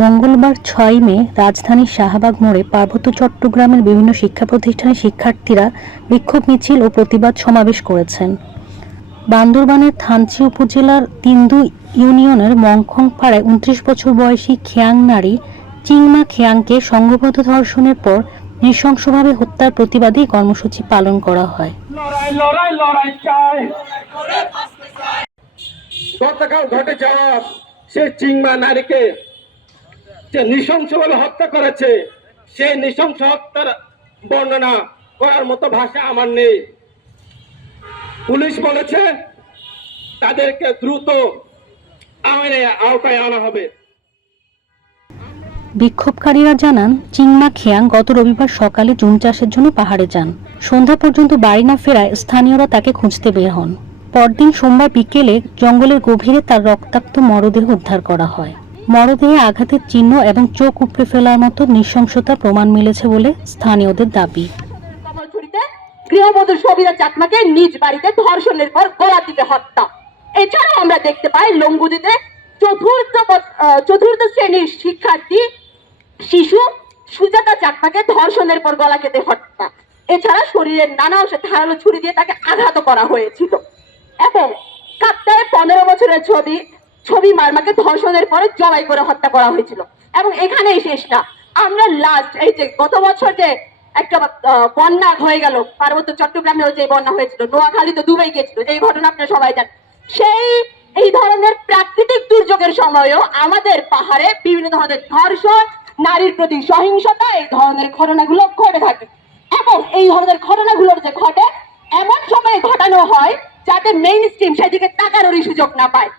মঙ্গলবার ছয় মে রাজধানীর শাহবাগ মোড়ে পার্বত্য চট্টগ্রামের বিভিন্ন শিক্ষা প্রতিষ্ঠানের শিক্ষার্থীরা বিক্ষোভ মিছিল ও প্রতিবাদ সমাবেশ করেছেন। বান্দরবানের থানচি উপজেলার তিন্দু ইউনিয়নের মংখং পাড়ায় উনত্রিশ বছর বয়সী খেয়াং নারী চিংমা খেয়াংকে সংঘবদ্ধ ধর্ষণের পর নৃশংসভাবে হত্যার প্রতিবাদে কর্মসূচি পালন করা হয়। লড়াই লড়াই লড়াই চাই। গতকাল ঘটে যাওয়া সে চিংমা নারীকে যে নৃশংসভাবে হত্যা করেছে সেই নৃশংস হত্যার বর্ণনা করার মতো ভাষা আমার নেই। পুলিশ বলেছে তাদেরকে দ্রুত আইনে আওতায় আনা হবে। বিক্ষোভকারীরা জানান, চিংমা খেয়াং গত রবিবার সকালে জুন চাষের জন্য পাহাড়ে যান। সন্ধ্যা পর্যন্ত বাড়ি না ফেরায় স্থানীয়রা তাকে খুঁজতে বের হন। পরদিন সোমবার বিকেলে জঙ্গলের গভীরে তার রক্তাক্ত মরদেহ উদ্ধার করা হয়। মরদেহে আঘাতের চিহ্ন এবং চোখ উপড়ে ফেলার মতো নৃশংসতা প্রমাণ মিলেছে বলে স্থানীয়দের দাবি। গৃহবধূ সবিতা চাকমাকে নিজ বাড়িতে ধর্ষণের পর গলা টিপে হত্যা। এছাড়াও আমরা দেখতে পাই লঙ্গুদিতে চতুর্থ চতুর্থ শ্রেণির শিক্ষার্থী শিশু সুজাতা চাকমাকে ধর্ষণের পর গলা কেটে হত্যা। এছাড়া শরীরের নানা অংশে ধারালো ছুরি দিয়ে তাকে আঘাত করা হয়েছিল। এবং কাপ্তায় পনেরো বছরের ছবি ছবি মারমাকে ধর্ষণের পরে জবাই করে হত্যা করা হয়েছিল। এবং এখানেই শেষ না আমরা লাস্ট এই যে গত বছর যে একটা বন্যা হয়ে গেল, পার্বত্য চট্টগ্রামেও যে বন্যা হয়েছিল নোয়াখালী তো দুবাই গিয়েছিল, যে ঘটনা আপনারা সবাই জানেন। সেই, এই ধরনের প্রাকৃতিক দুর্যোগের সময়ও আমাদের পাহাড়ে বিভিন্ন ধরনের ধর্ষণ নারীর প্রতি সহিংসতা এই ধরনের ঘটনাগুলো ঘটে থাকে। এবং এই ধরনের ঘটনাগুলোর যে ঘটে এমন সময়ে ঘটানো হয় যাতে মেইন স্ট্রিম সেদিকে তাকানোরই সুযোগ না পায়।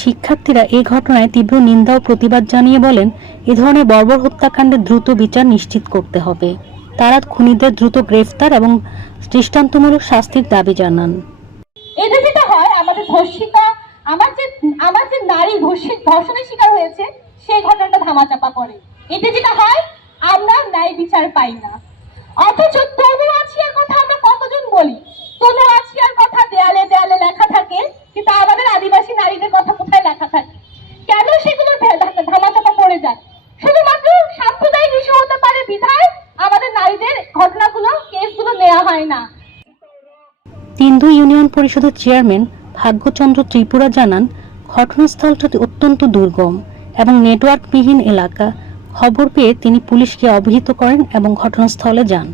শিক্ষার্থীরা এই ঘটনায় তীব্র নিন্দা ও প্রতিবাদ জানিয়ে বলেন এ ধরনের বর্বর হত্যাকাণ্ডের দ্রুত বিচার নিশ্চিত করতে হবে। তারা খুনিদের দ্রুত গ্রেফতার এবং দৃষ্টান্তমূলক শাস্তির দাবি জানান। এতে যেটা হয় আমাদের ধর্ষিতা আমার যে আমার যে নারী ধর্ষণের শিকার হয়েছে, সেই ঘটনাটা ধামাচাপা পড়ে। এতে যেটা হয়, আমরা ন্যায় বিচার পাই না। অথচ তনু আছিয়ার কথা আমরা কতজন বলি? তনু আছিয়ার কথা দেয়ালে দেয়ালে লেখা থাকে, কিন্তু আমাদের আদিবাসী নারীদের কথা কোথায় লেখা থাকে? কেন সেগুলো ধামাচাপা পড়ে যায়? শুধুমাত্র সাম্প্রদায়িক ইস্যু হতে পারে বিধায় আমাদের নারীদের ঘটনাগুলো, কেসগুলো নেওয়া হয় না। তিন্দু ইউনিয়ন পরিষদের চেয়ারম্যান ভাগ্যচন্দ্র ত্রিপুরা জানান, ঘটনাস্থলটি অত্যন্ত দুর্গম এবং নেটওয়ার্কবিহীন এলাকা। খবর পেয়ে তিনি পুলিশকে অবহিত করেন এবং ঘটনাস্থলে যান।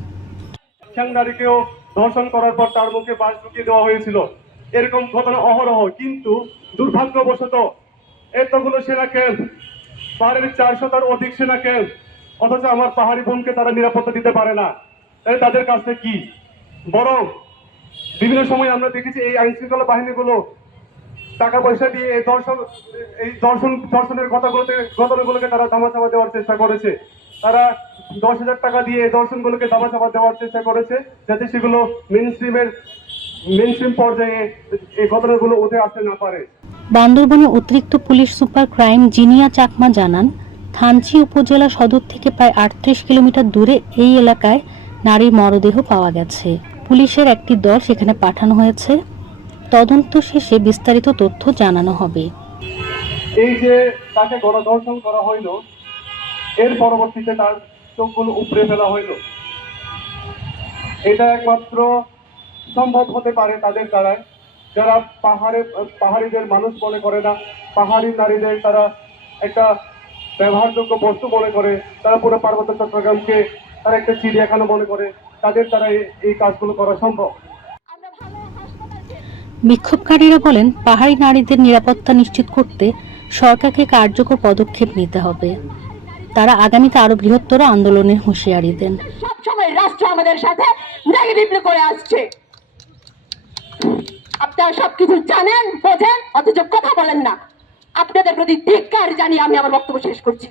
নারীকেও ধর্ষণ করার পর তার মুখে বাস ঢুকিয়ে দেওয়া হয়েছিল। এরকম ঘটনা অহরহ, কিন্তু দুর্ভাগ্যবশত এতগুলো সেনা ক্যাম্প পাহাড়ের চারশোটার অধিক সেনা ক্যাম্প, অথচ আমার পাহাড়ি বোনকে তারা নিরাপত্তা দিতে পারে না। তাদের কাছে কি? বরং বিভিন্ন সময় আমরা দেখেছি এই আইন শৃঙ্খলা বাহিনীগুলো টাকা পয়সা দিয়ে এই দর্শন এই দর্শন দর্শনের কথাগুলোতে, ঘটনাগুলোকে তারা ধামাচাপা দেওয়ার চেষ্টা করেছে। তারা দশ হাজার টাকা দিয়ে এই দর্শনগুলোকে ধামাচাপা দেওয়ার চেষ্টা করেছে, যাতে সেগুলো মেন স্ট্রিমের মেন স্ট্রিম পর্যায়ে এই ঘটনাগুলো উঠে আসতে না পারে। বান্দরবনের অতিরিক্ত police super crime Jinia Chakma জানান, থানচি উপজেলা সদর থেকে প্রায় আটত্রিশ কিলোমিটার দূরে এই এলাকায় নারীর মরদেহ পাওয়া গেছে। পুলিশের একটি দল সেখানে পাঠানো হয়েছে। তদন্ত শেষে বিস্তারিত তথ্য জানানো হবে। এই যে তাকে গণধর্ষণ করা হইল, এর পরবর্তীতে তার চোখগুলো উপড়ে ফেলা হইল। এটা একমাত্র সম্ভব হতে পারে তাদের দ্বারাই। যারা পাহাড়ে, পাহাড়িদের মানুষ মনে করে না, পাহাড়ি নারীদের তারা একটা ব্যবহারযোগ্য বস্তু মনে করে, তারা পুরো পার্বত্য চট্টগ্রামকে তারা একটা চিড়িয়াখানা মনে করে। তাদের দ্বারা এই- কাজগুলো করা সম্ভব। বিক্ষোভকারীরা বলেন পাহাড়ি নারীদের নিরাপত্তা নিশ্চিত করতে সরকারকে কার্যকর পদক্ষেপ নিতে হবে। তারা আগামীতে আরও বৃহত্তর আন্দোলনের হুঁশিয়ারি দেন। সবসময় রাষ্ট্র আমাদের সাথে নেগেটিভলি করে আসছে। আপনারা সবকিছু জানেন বোঝেন অথচ কথা বলেন না। আপনাদের প্রতি ধিক্কার জানিয়ে আমি আমার বক্তব্য শেষ করছি।